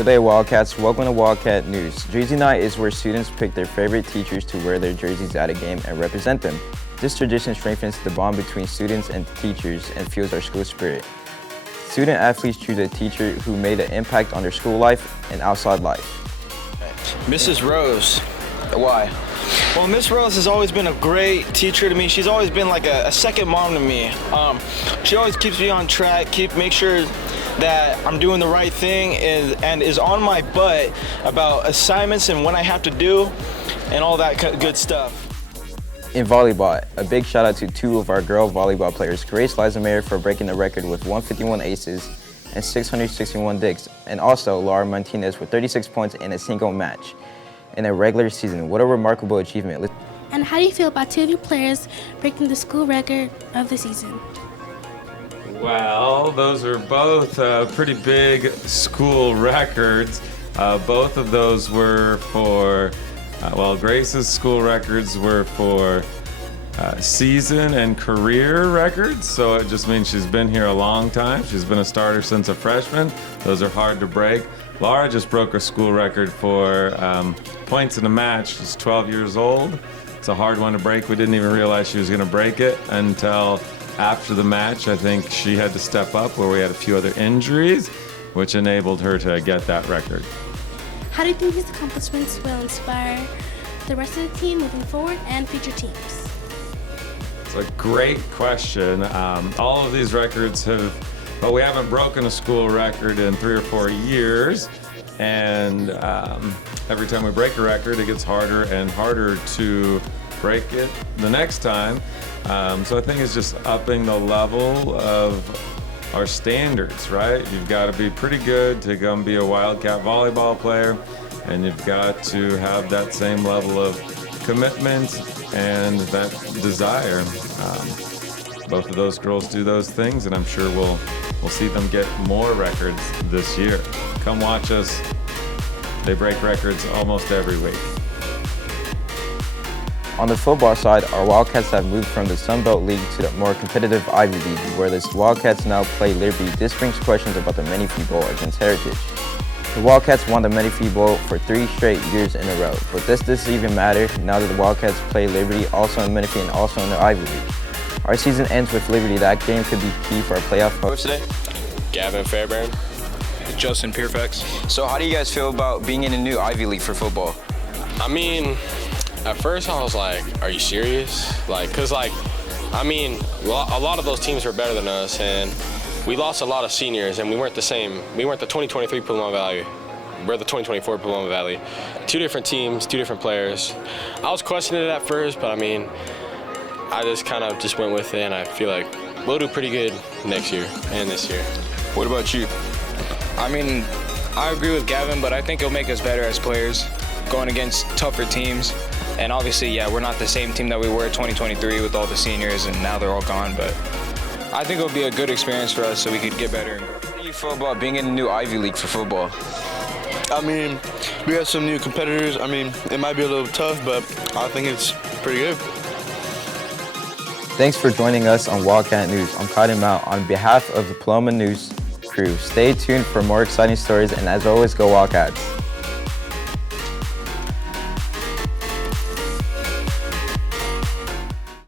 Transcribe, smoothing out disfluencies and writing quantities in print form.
Good day, Wildcats. Welcome to Wildcat News. Jersey Night is where students pick their favorite teachers to wear their jerseys at a game and represent them. This tradition strengthens the bond between students and teachers and fuels our school spirit. Student athletes choose a teacher who made an impact on their school life and outside life. Mrs. Rose. Why? Well, Miss Rose has always been a great teacher to me. She's always been like a second mom to me. She always keeps me on track, make sure that I'm doing the right thing and is on my butt about assignments and what I have to do and all that good stuff. In volleyball, a big shout out to two of our girl volleyball players, Grace Liza for breaking the record with 151 aces and 661 digs, and also Laura Martinez with 36 points in a single match in a regular season. What a remarkable achievement. And how do you feel about two of your players breaking the school record of the season? Well, those are both pretty big school records. Both of those were for, Grace's school records were for season and career records, so it just means she's been here a long time. She's been a starter since a freshman. Those are hard to break. Laura just broke her school record for points in a match. She's 12 years old. It's a hard one to break. We didn't even realize she was going to break it until after the match. I think she had to step up where we had a few other injuries, which enabled her to get that record. How do you think these accomplishments will inspire the rest of the team moving forward and future teams? It's a great question. All of these records we haven't broken a school record in 3 or 4 years. And every time we break a record, it gets harder and harder to break it the next time. So I think it's just upping the level of our standards, right? You've got to be pretty good to come be a Wildcat volleyball player, and you've got to have that same level of commitment and that desire. Both of those girls do those things, and I'm sure we'll see them get more records this year. Come watch us. They break records almost every week. On the football side, our Wildcats have moved from the Sunbelt League to the more competitive Ivy League, where the Wildcats now play Liberty. This brings questions about the Menifee Bowl against Heritage. The Wildcats won the Menifee Bowl for 3 straight years in a row, but does this even matter now that the Wildcats play Liberty also in Menifee and also in the Ivy League? Our season ends with Liberty. That game could be key for our playoff hopes today. Gavin Fairbairn. Justin Pierfax. So how do you guys feel about being in a new Ivy League for football? I mean, at first I was like, are you serious? A lot of those teams were better than us, and we lost a lot of seniors, and we weren't the same. We weren't the 2023 Paloma Valley. We're the 2024 Paloma Valley. 2 different teams, 2 different players. I was questioning it at first, but I just kind of went with it, and I feel like we'll do pretty good next year and this year. What about you? I agree with Gavin, but I think it'll make us better as players, going against tougher teams. And obviously, we're not the same team that we were in 2023 with all the seniors, and now they're all gone. But I think it'll be a good experience for us so we could get better. How do you feel about being in a new Ivy League for football? We have some new competitors. It might be a little tough, but I think it's pretty good. Thanks for joining us on Wildcat News. I'm Kaidon Mao. On behalf of the Paloma News crew, stay tuned for more exciting stories, and as always, go Wildcats.